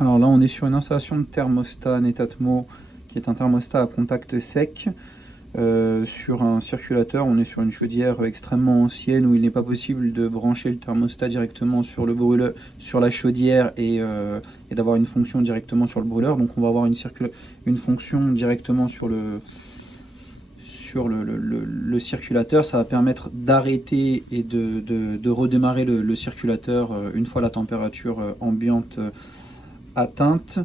Alors là, on est sur une installation de thermostat Netatmo, qui est un thermostat à contact sec. Sur un circulateur, on est sur une chaudière extrêmement ancienne où il n'est pas possible de brancher le thermostat directement sur le brûleur, sur la chaudière et d'avoir une fonction directement sur le brûleur. Donc on va avoir une fonction directement sur le circulateur. Ça va permettre d'arrêter et de redémarrer le circulateur une fois la température ambiante atteinte.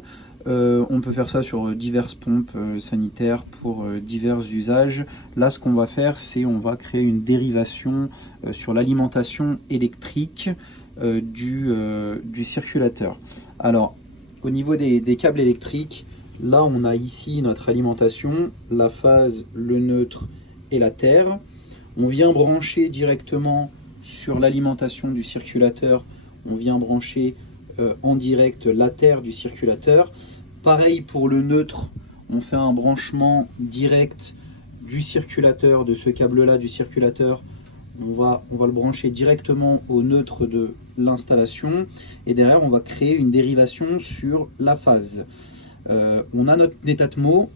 On peut faire ça sur diverses pompes sanitaires pour divers usages. Là, ce qu'on va faire, c'est on va créer une dérivation sur l'alimentation électrique du circulateur. Alors, au niveau des câbles électriques, là, on a ici notre alimentation, la phase, le neutre et la terre. On vient brancher directement sur l'alimentation du circulateur, on vient brancher en direct la terre du circulateur. Pareil pour le neutre, on fait un branchement direct du circulateur, de ce câble-là du circulateur. On va le brancher directement au neutre de l'installation. Et derrière, on va créer une dérivation sur la phase. On a notre Netatmo.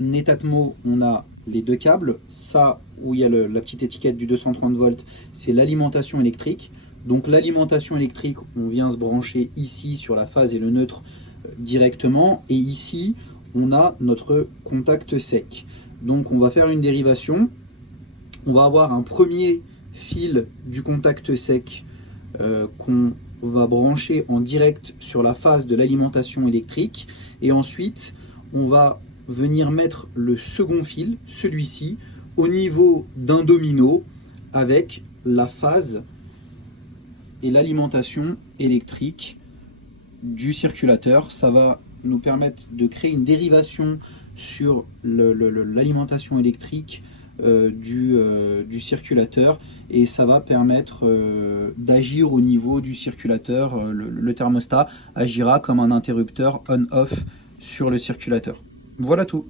Netatmo, on a les deux câbles. Ça, où il y a la petite étiquette du 230 volts, c'est l'alimentation électrique. Donc l'alimentation électrique, on vient se brancher ici sur la phase et le neutre directement, et ici on a notre contact sec. Donc on va faire une dérivation, on va avoir un premier fil du contact sec qu'on va brancher en direct sur la phase de l'alimentation électrique, et ensuite on va venir mettre le second fil, celui-ci, au niveau d'un domino avec la phase et l'alimentation électrique du circulateur. Ça va nous permettre de créer une dérivation sur l'alimentation électrique du circulateur, et ça va permettre d'agir au niveau du circulateur. Le thermostat agira comme un interrupteur on-off sur le circulateur. Voilà tout.